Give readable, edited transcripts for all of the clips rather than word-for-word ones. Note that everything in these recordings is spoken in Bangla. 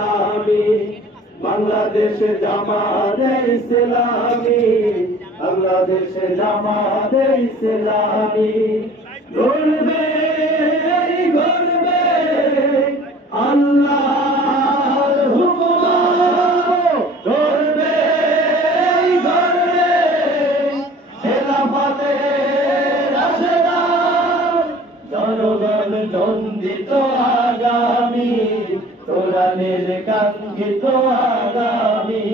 ইসলামী বাংলাদেশ জামাতে ইসলামী বাংলাদেশ জামাতে ইসলামী গর্বে গর্বে আল্লাহর হুকুম গর্বে গর্বে খেলাফতের রাশেদা জনগণ নন্দিত আগামী কোরআনের কাঙ্ক্ষিত আগামী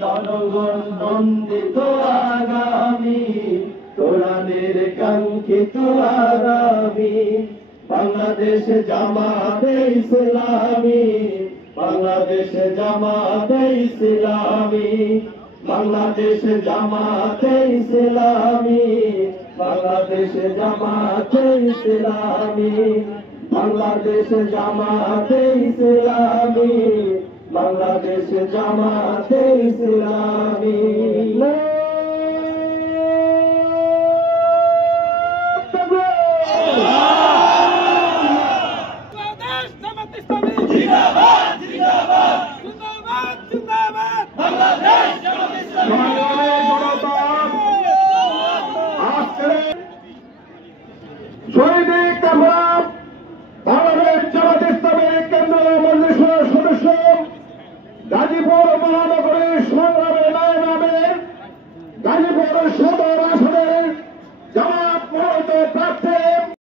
জনগণ নন্দিত আগামী কোরআনের কাঙ্ক্ষিত আগামী বাংলাদেশ জামাতে ইসলামী বাংলাদেশ জামাতে ইসলামী বাংলাদেশ জামাতে ইসলামী বাংলাদেশ জামাতে ইসলামী বাংলাদেশ জামাতে ইসলামী বাংলাদেশ জামাতে ইসলামী জিন্দাবাদ জিন্দাবাদ জিন্দাবাদ জিন্দাবাদ বাংলাদেশ জামাত ইসলামী শহীদ কামরাম বাংলাদেশ জামাত ইসলামী কেন্দ্রীয় মজলিসের সদস্য গাজীপুর মহানগরীর সংগ্রামে নামে গাজীপুর সদর